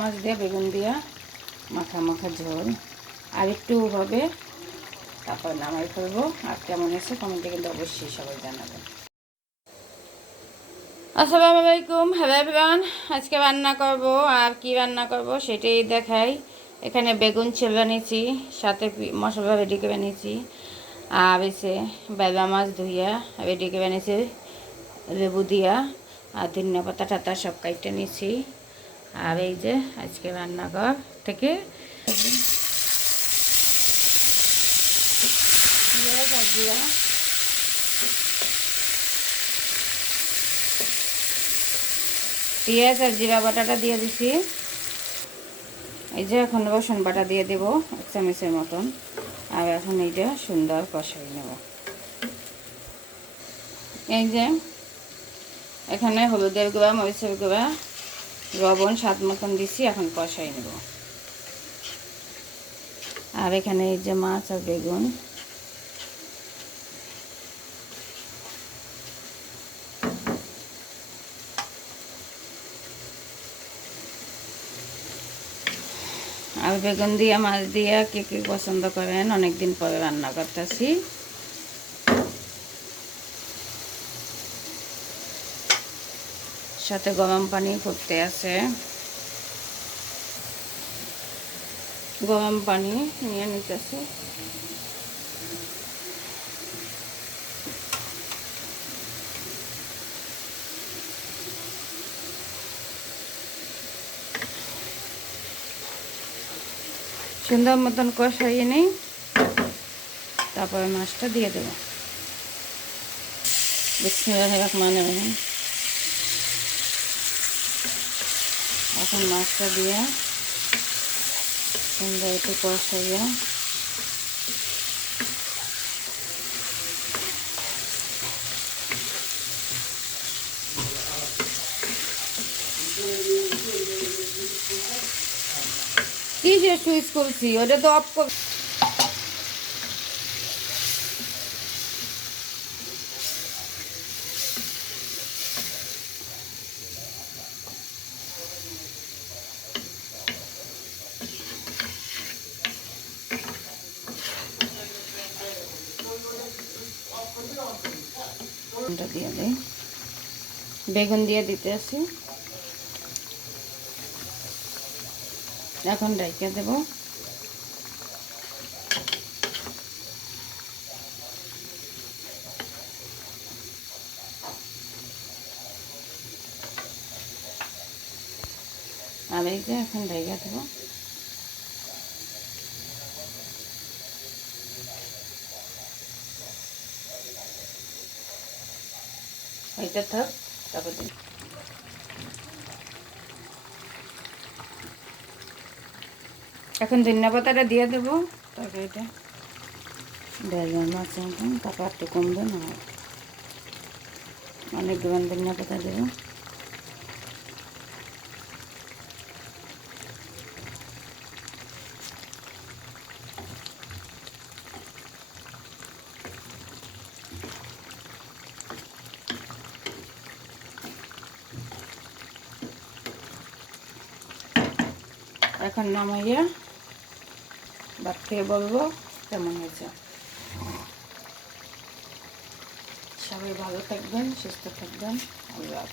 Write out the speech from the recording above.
মাছ দিয়ে বেগুন দিয়া মাখা মাখা ঝোল আর একটু হবে, তারপর নামাই ফেলবো। আর কেমন আছে কমেন্টে কিন্তু অবশ্যই সবাই জানাবেন। আসসালামু আলাইকুম, হ্যালো এভরিওয়ান। আজকে রান্না করব, আর কি রান্না করব সেটাই দেখাই। এখানে বেগুন ছেলে নিয়েছি, সাথে মশলা রেডি করে নিয়েছি, আর এসে বেলা মাছ ধুইয়া রেডি করে নিয়েছি লেবু দিয়া, আর ধনিয়া পাতা টাতা সব কাইটে নিয়েছি। আর এই যে আজকে রান্নাঘর থেকে পেঁয়াজ আর জিরা বাটাটা দিয়ে দিছি। এই যে এখন রসুন বাটা দিয়ে দেব 1 চামচের মতন। আর এখন এইটা সুন্দর কষাই নেব। এই যে এখানে হলুদের গুঁড়া, মরিচের গুঁড়া, লবণ স্বাদ মতন দিছি, এখন কষাই নেব। আর এখানে এই যে মাছ আর বেগুন, আর বেগুন দিয়া মাছ দিয়া কে কে পছন্দ করেন, অনেকদিন পরে রান্না করতেছি। সাথে গরম পানি ফুটতে আছে, গরম পানি নিয়ে নিতেছি। সুন্দর মতন কষাইয়ে নিই, তারপরে মাছটা দিয়ে দেব। বিসমিল্লাহির রহমানির রহিম। এখন মাছটা দিয়ে সুন্দর একটু কষাইয়া কি যে সুইচ করছি ওটা তো অফ কর। দিয়ে দিই, বেগুন দিয়ে দিতে আসি। এখন ঢাইকা দেব। আর এই যে এখন ঢাইকা দেব। এটা থাক, তারপর দিন এখন ধনিয়া পাতাটা দিয়ে দেবো তরকারিটা। বেগুন মাছ এখন তারপর একটু কমবে না, অনেক ধনিয়া পাতা দেবো। এখন নামাইয়া ভাত খেয়ে বলবো কেমন হয়েছে। সবাই ভালো থাকবেন, সুস্থ থাকবেন। আল্লাহ।